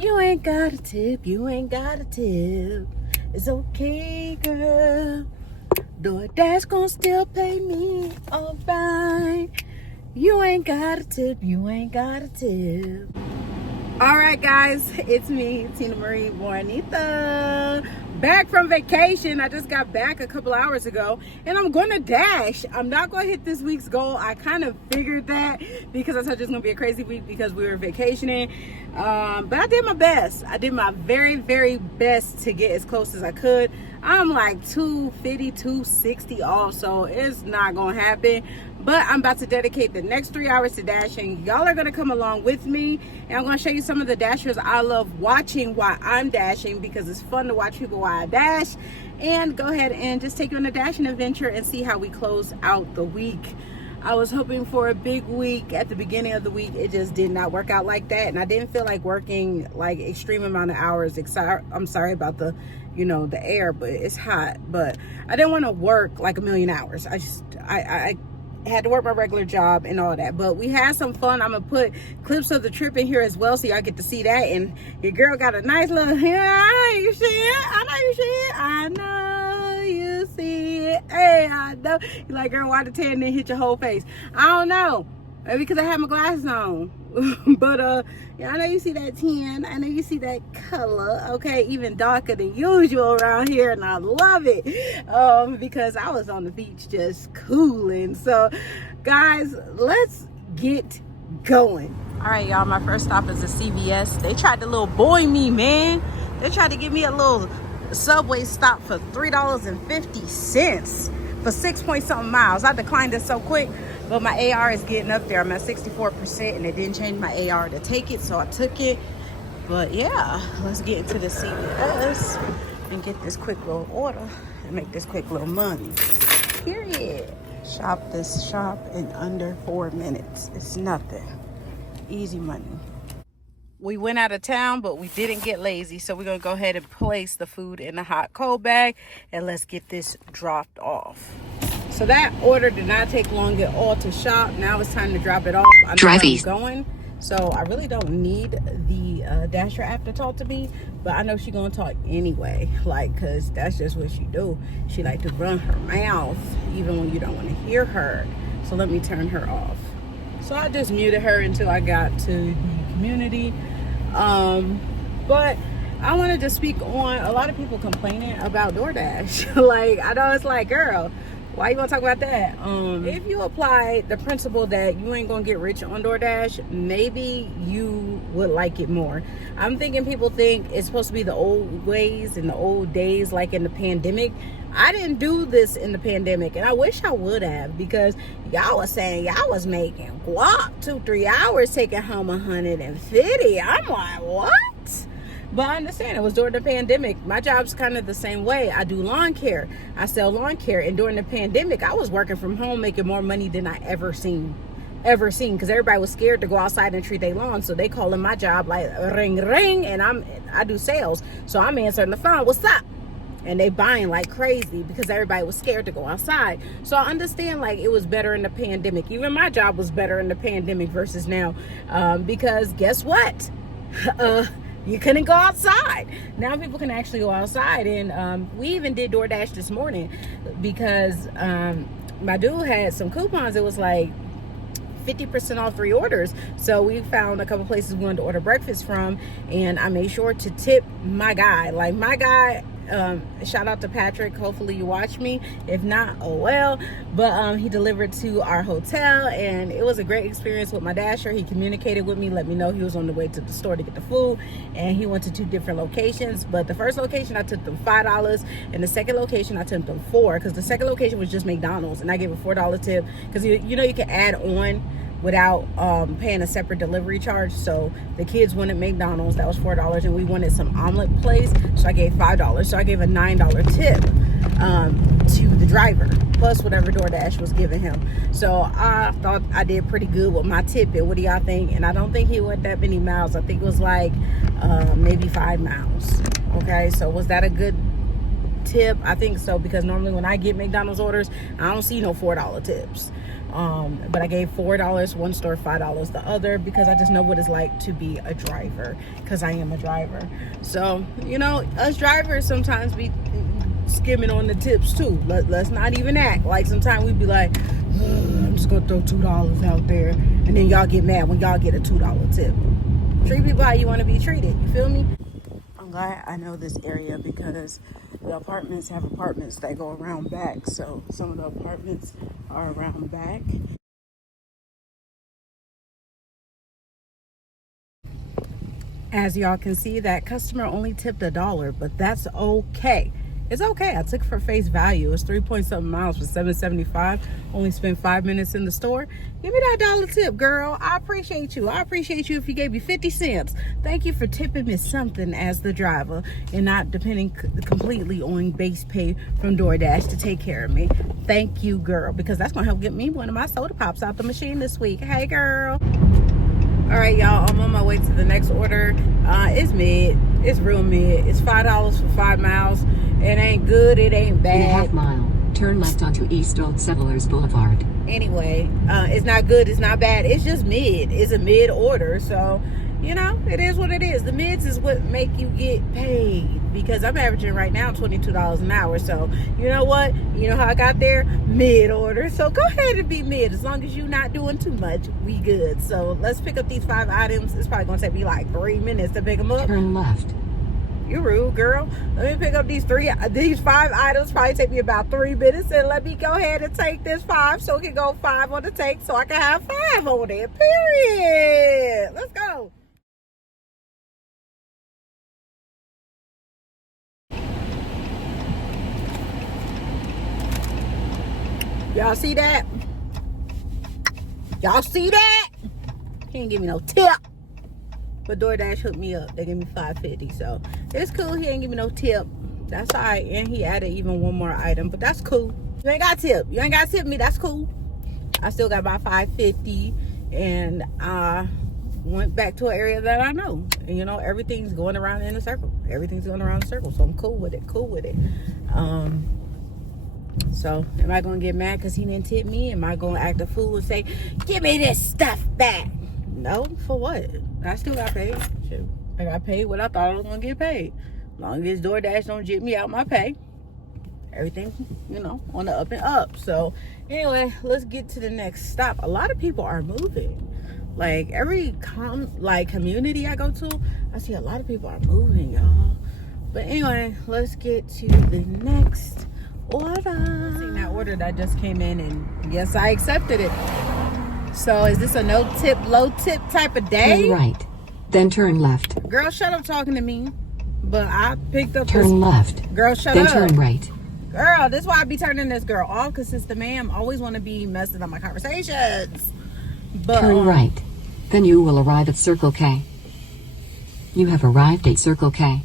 You ain't got a tip, you ain't got a tip. It's okay, girl. DoorDash gon' still pay me alright. You ain't got a tip, you ain't got a tip. Alright guys, it's me, Tina Marie Juanita. Back from vacation. I just got back a couple hours ago and I'm gonna dash. I'm not gonna hit this week's goal. I kind of figured that because I told you it's gonna be a crazy week because we were vacationing. But I did my best. I did my very, very best to get as close as I could. I'm like 250, 260 off, so it's not gonna happen. But I'm about to dedicate the next 3 hours to dashing. Y'all are gonna come along with me, and I'm gonna show you some of the dashers I love watching while I'm dashing because it's fun to watch people while I dash. And go ahead and just take you on a dashing adventure and see how we close out the week. I was hoping for a big week at the beginning of the week. It just did not work out like that, and I didn't feel like working like extreme amount of hours. I'm sorry about the the air, but it's hot. But I didn't want to work like a million hours. I had to work my regular job and all that, but we had some fun. I'm gonna put clips of the trip in here as well so y'all get to see that. And your girl got a nice little you see it, I know you see it, I know you see it, hey, I know. You're like, girl, why the tan didn't hit your whole face? I don't know, maybe because I had my glasses on. But yeah, I know you see that tan, I know you see that color, okay, even darker than usual around here, and I love it because I was on the beach just cooling. So guys, let's get going. All right, y'all, my first stop is a CVS. They tried to little boy me, man. They tried to give me a little Subway stop for $3.50 for 6 point something miles. I declined it so quick, but my AR is getting up there. I'm at 64% and it didn't change my AR to take it, so I took it. But yeah, let's get into the CVS and get this quick little order and make this quick little money. Period. Shop this shop in under 4 minutes. It's nothing. Easy money. We went out of town, but we didn't get lazy, so we're gonna go ahead and place the food in the hot cold bag and let's get this dropped off. So that order did not take long at all to shop. Now it's time to drop it off. I know where I'm going, so I really don't need the Dasher app to talk to me, but I know she's gonna talk anyway, like, cause that's just what she do. She like to run her mouth even when you don't want to hear her. So let me turn her off. So I just muted her until I got to the community. But I wanted to speak on a lot of people complaining about DoorDash. Like, I know it's like, girl, why you want to talk about that? If you apply the principle that you ain't gonna get rich on DoorDash, maybe you would like it more. I'm thinking people think it's supposed to be the old ways and the old days, like in the pandemic. I didn't do this in the pandemic, and I wish I would have, because y'all was saying y'all was making guap 2-3 hours taking home 150. I'm like, what? But I understand it was during the pandemic. My job's kind of the same way. I do lawn care. I sell lawn care. And during the pandemic, I was working from home making more money than I ever seen. Because everybody was scared to go outside and treat their lawn. So they calling my job like ring, ring. And I do sales. So I'm answering the phone. What's up? And they buying like crazy because everybody was scared to go outside. So I understand, like, it was better in the pandemic. Even my job was better in the pandemic versus now. Because guess what? You couldn't go outside. Now people can actually go outside. And we even did DoorDash this morning because my dude had some coupons. It was like 50% off 3 orders. So we found a couple places we wanted to order breakfast from, and I made sure to tip my guy. Like, my guy, shout out to Patrick, hopefully you watch me, if not, oh well. But he delivered to our hotel, and it was a great experience with my dasher. He communicated with me, let me know he was on the way to the store to get the food, and he went to 2 different locations. But the first location I took them $5, and the second location I took them $4, because the second location was just McDonald's, and I gave a $4 tip because you know you can add on without paying a separate delivery charge. So the kids wanted McDonald's, that was $4, and we wanted some omelet place, so I gave $5. So I gave a $9 tip to the driver, plus whatever DoorDash was giving him. So I thought I did pretty good with my tip. And what do y'all think? And I don't think he went that many miles. I think it was like maybe 5 miles. Okay, so was that a good tip? I think so, because normally when I get McDonald's orders, I don't see no $4 tips. But I gave $4 one store, $5 the other, because I just know what it's like to be a driver, because I am a driver. So, you know, us drivers sometimes be skimming on the tips too. Let's not even act like sometimes we be like, I'm just gonna throw $2 out there, and then y'all get mad when y'all get a $2 tip. Treat people how you want to be treated, you feel me? I'm glad I know this area because the apartments have apartments that go around back. So some of the apartments are around back. As y'all can see, that customer only tipped $1, but that's okay. It's okay. I took it for face value. It's 3-point-something miles for $7.75. Only spent 5 minutes in the store. Give me that $1 tip, girl. I appreciate you. I appreciate you if you gave me 50 cents. Thank you for tipping me something as the driver and not depending completely on base pay from DoorDash to take care of me. Thank you, girl, because that's going to help get me one of my soda pops out the machine this week. Hey, girl. All right, y'all, I'm on my way to the next order. It's mid. It's real mid. It's $5 for 5 miles. It ain't good. It ain't bad. In a half mile, turn left onto East Old Settlers Boulevard. Anyway, it's not good. It's not bad. It's just mid. It's a mid order. So, you know, it is what it is. The mids is what make you get paid, because I'm averaging right now $22 an hour. So, you know what? You know how I got there? Mid order. So go ahead and be mid. As long as you're not doing too much, we good. So let's pick up these 5 items. It's probably going to take me like 3 minutes to pick them up. Turn left. You're rude, girl. Let me pick up these 5 items. Probably take me about 3 minutes. And let me go ahead and take this 5 so it can go 5 on the take so I can have 5 on it. Period. Let's go. Y'all see that? Y'all see that? He didn't give me no tip. But DoorDash hooked me up. They gave me $5.50. So it's cool. He ain't give me no tip. That's all right. And he added even one more item. But that's cool. You ain't got tip. You ain't got tip me. That's cool. I still got my $5.50. And I went back to an area that I know. And you know, everything's going around in a circle. Everything's going around in a circle. So I'm cool with it. Cool with it. So am I going to get mad because he didn't tip me? Am I going to act a fool and say, give me this stuff back? No, for what? I still got paid. Shit. I got paid what I thought I was going to get paid. As long as DoorDash don't jit me out my pay, everything, you know, on the up and up. So anyway, let's get to the next stop. A lot of people are moving. Like every community I go to, I see a lot of people are moving, y'all. But anyway, let's get to the next order. Seen that order that just came in, and yes, I accepted it. So is this a no tip, low tip type of day? Turn right, then turn left. Girl, shut up talking to me. But I picked up Turn left. Girl, shut then up. Then turn right. Girl, this is why I be turning this girl off, because since the ma'am always want to be messing up my conversations. But, turn right. Then you will arrive at Circle K. You have arrived at Circle K.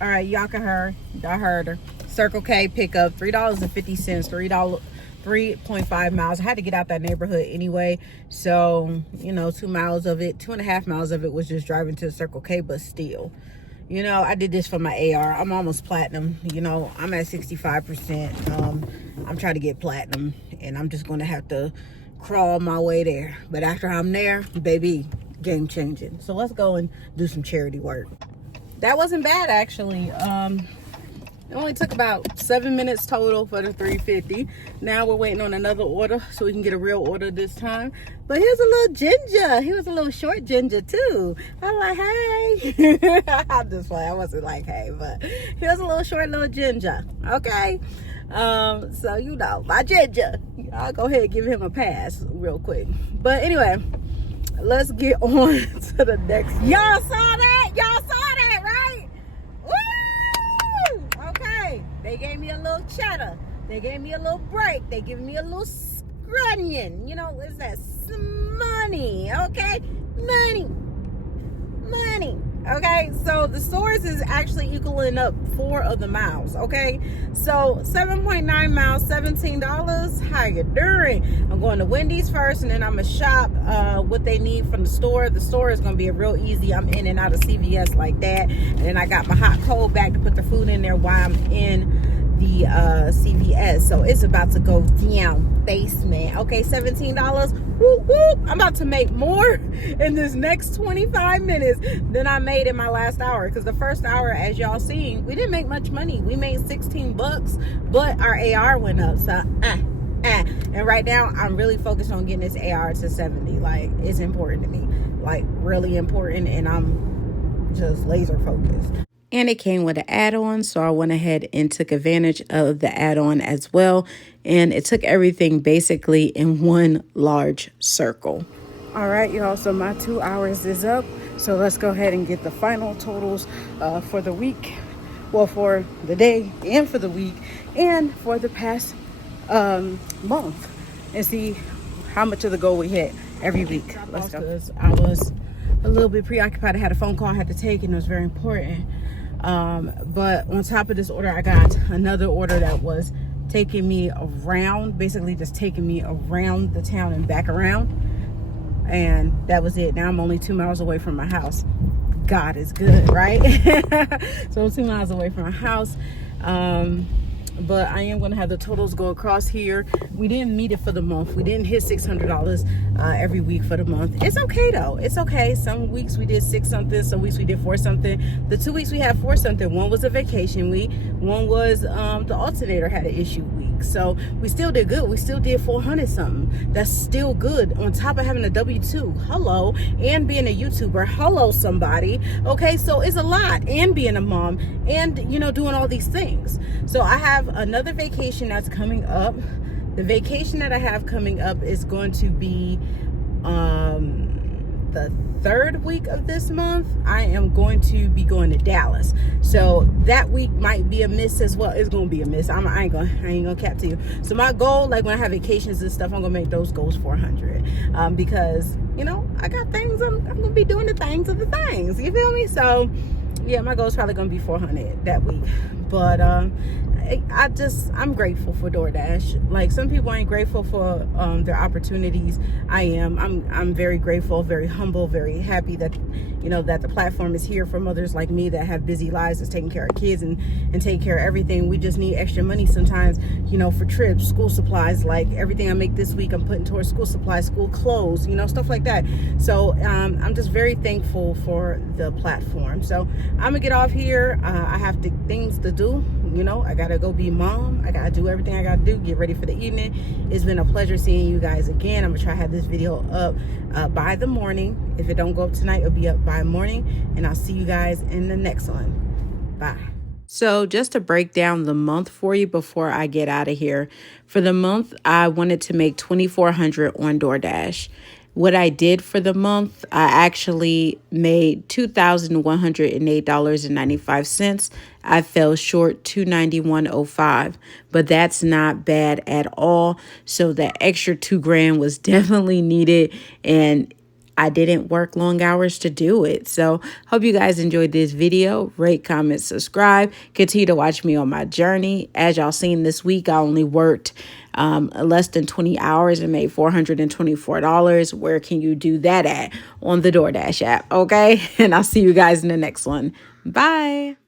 All right, y'all heard her. Circle K pickup, $3.50, 3.5 miles. I had to get out that neighborhood anyway. So, you know, 2 miles of it, 2.5 miles of it was just driving to Circle K, but still. You know, I did this for my AR. I'm almost platinum. You know, I'm at 65%. I'm trying to get platinum, and I'm just going to have to crawl my way there. But after I'm there, baby, game changing. So let's go and do some charity work. That wasn't bad, actually. It only took about 7 minutes total for the $3.50. Now we're waiting on another order so we can get a real order this time. But here's a little ginger. He was a little short ginger too. I'm like, hey. I'm just playing. I wasn't like, hey, but he was a little short little ginger. Okay. So you know, my ginger. I'll go ahead and give him a pass real quick. But anyway, let's get on to the next one. Y'all saw that? Y'all saw that, right? Woo! Okay. They gave me a little cheddar. They gave me a little break. They gave me a little scrunion. You know, what's that? Some money. Okay? Money. Okay, so the stores is actually equaling up 4 of the miles. Okay, so 7.9 miles, $17. How you doing? I'm going to Wendy's first, and then I'm gonna shop what they need from the store. The store is gonna be real easy. I'm in and out of CVS like that, and then I got my hot cold bag to put the food in there while I'm in the CVS. So it's about to go down basement. Okay, $17. Whoop, whoop. I'm about to make more in this next 25 minutes than I made in my last hour, because the first hour, as y'all seen, we didn't make much money. We made 16 bucks, but our AR went up. So and right now I'm really focused on getting this AR to 70. Like, it's important to me, like really important, and I'm just laser focused. And it came with an add-on, so I went ahead and took advantage of the add-on as well, and it took everything basically in one large circle. All right, y'all, so my 2 hours is up, so let's go ahead and get the final totals for the week, well, for the day and for the week and for the past month, and see how much of the goal we hit every week. Let's go. Because I was a little bit preoccupied. I had a phone call I had to take, and it was very important. But on top of this order, I got another order that was taking me around, basically just taking me around the town and back around, and that was it. Now I'm only 2 miles away from my house. God is good, right? So I'm 2 miles away from my house. But I am going to have the totals go across here. We didn't meet it for the month. We didn't hit $600 every week for the month. It's okay though. It's okay. Some weeks we did 6 something. Some weeks we did 4 something. The 2 weeks we had 4 something. One was a vacation week. One was the alternator had an issue week. So we still did good. We still did 400 something. That's still good. On top of having a W-2. Hello. And being a YouTuber. Hello, somebody. Okay. So it's a lot. And being a mom. And, you know, doing all these things. So I have another vacation that's coming up. The vacation that I have coming up is going to be the 3rd week of this month. I am going to be going to Dallas, so that week might be a miss as well. It's gonna be a miss. I ain't gonna cap to you. So my goal, like when I have vacations and stuff, I'm gonna make those goals 400, because you know I got things. I'm gonna be doing the things of the things. You feel me? So yeah, my goal is probably gonna be 400 that week. But I'm grateful for DoorDash. Like, some people ain't grateful for their opportunities. I am. I'm very grateful, very humble, very happy that, you know, that the platform is here for mothers like me that have busy lives, that's taking care of kids and taking care of everything. We just need extra money sometimes, you know, for trips, school supplies. Like, everything I make this week, I'm putting towards school supplies, school clothes, you know, stuff like that. So I'm just very thankful for the platform. So I'm gonna get off here. I have things to do. You know, I gotta go be mom. I gotta do everything I gotta do, get ready for the evening. It's been a pleasure seeing you guys again. I'm gonna try to have this video up by the morning. If it don't go up tonight, it'll be up by morning, and I'll see you guys in the next one. Bye. So just to break down the month for you before I get out of here. For the month, I wanted to make $2,400 on DoorDash. What I did for the month, I actually made $2,108.95. I fell short $291.05, but that's not bad at all. So that extra $2,000 was definitely needed, and I didn't work long hours to do it. So hope you guys enjoyed this video. Rate, comment, subscribe. Continue to watch me on my journey. As y'all seen this week, I only worked less than 20 hours and made $424. Where can you do that at? On the DoorDash app, okay? And I'll see you guys in the next one. Bye.